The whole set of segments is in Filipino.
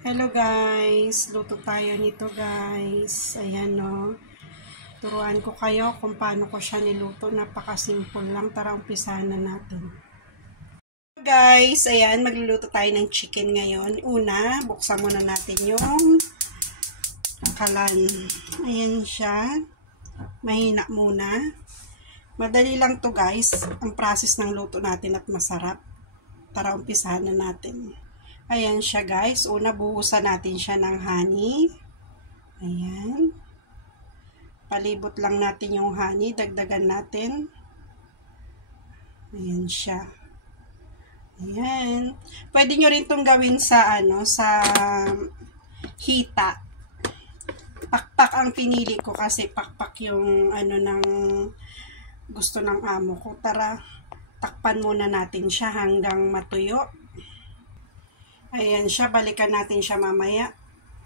Hello guys, luto tayo nito guys. Ayan no. Turuan ko kayo kung paano ko siya niluto. Napaka-simple lang. Tara, umpisahan na natin. Guys, ayan, magluluto tayo ng chicken ngayon. Una, buksan muna natin yung kalan. Ayan siya. Mahina muna. Madali lang to guys. Ang process ng luto natin at masarap. Tara, umpisahan na natin. Ayan siya guys. Una, buhusan natin siya ng honey. Ayan. Palibot lang natin yung honey. Dagdagan natin. Ayan siya. Ayan. Pwede nyo rin itong gawin sa sa hita. Pakpak ang pinili ko kasi pakpak yung ng gusto ng amo ko. Tara, takpan muna natin siya hanggang matuyo. Ayan siya, balikan natin siya mamaya.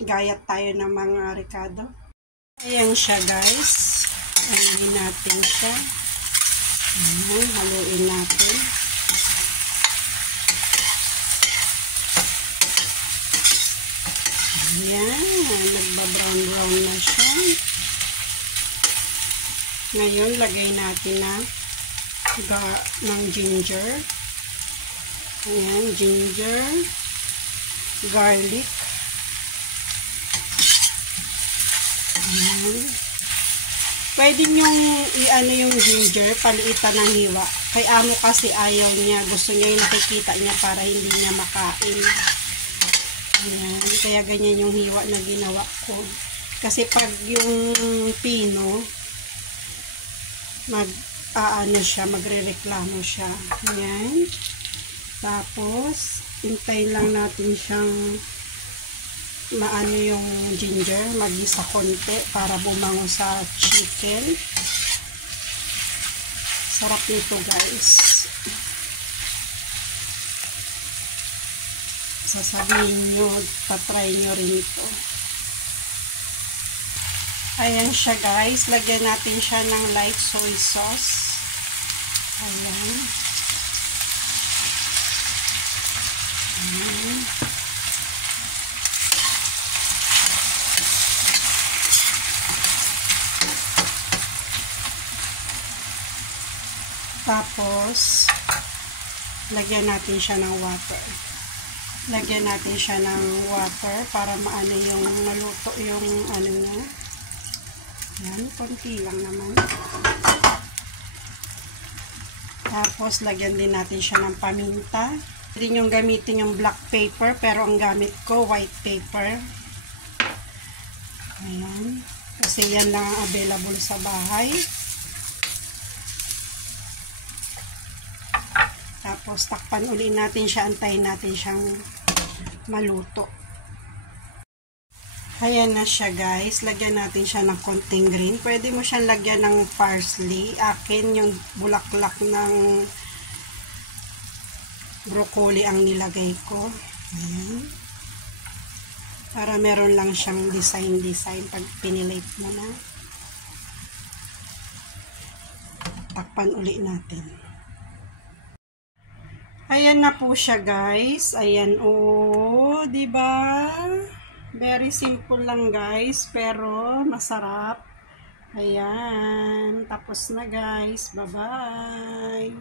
Gayat tayo ng mga ricado. Ayan siya guys. Anuhin natin siya. Ayan, haluin natin. Ayan, nagba-brown-brown na siya. Ngayon, lagay natin ng ginger. Ayan, ginger. Garlic. Ayan. Pwede nyong yung ginger, paliitan ng hiwa. Kay amo kasi ayaw niya. Gusto niya yung nakikita niya para hindi niya makain. Ayan. Kaya ganyan yung hiwa na ginawa ko. Kasi pag yung pino, magre-reklamo siya. Ayan. Tapos, hintayin lang natin siyang maano yung ginger, mag-isa konti para bumango sa chicken. Sarap nito guys. Sasabihin nyo, tatry nyo rin ito. Ayan siya guys, lagyan natin siya ng light soy sauce. Ayan. Tapos, lagyan natin siya ng water. Lagyan natin siya ng water para maano yung maluto yung niya. Yan, konti lang naman. Tapos, lagyan din natin siya ng paminta. Pwede nyo gamitin yung black paper, pero ang gamit ko, white paper. Ayan. Kasi yan lang ang available sa bahay. Tapos, takpan uli natin siya, antayin natin siyang maluto. Ayan na siya guys. Lagyan natin siya ng konting green. Pwede mo siyang lagyan ng parsley. Akin yung bulaklak ng broccoli ang nilagay ko. Ayan. Para meron lang siyang design pag pinilate mo na. Takpan uli natin. Ayan na po siya guys. Ayan oh, 'di ba? Very simple lang guys, pero masarap. Ayan, tapos na guys. Bye-bye.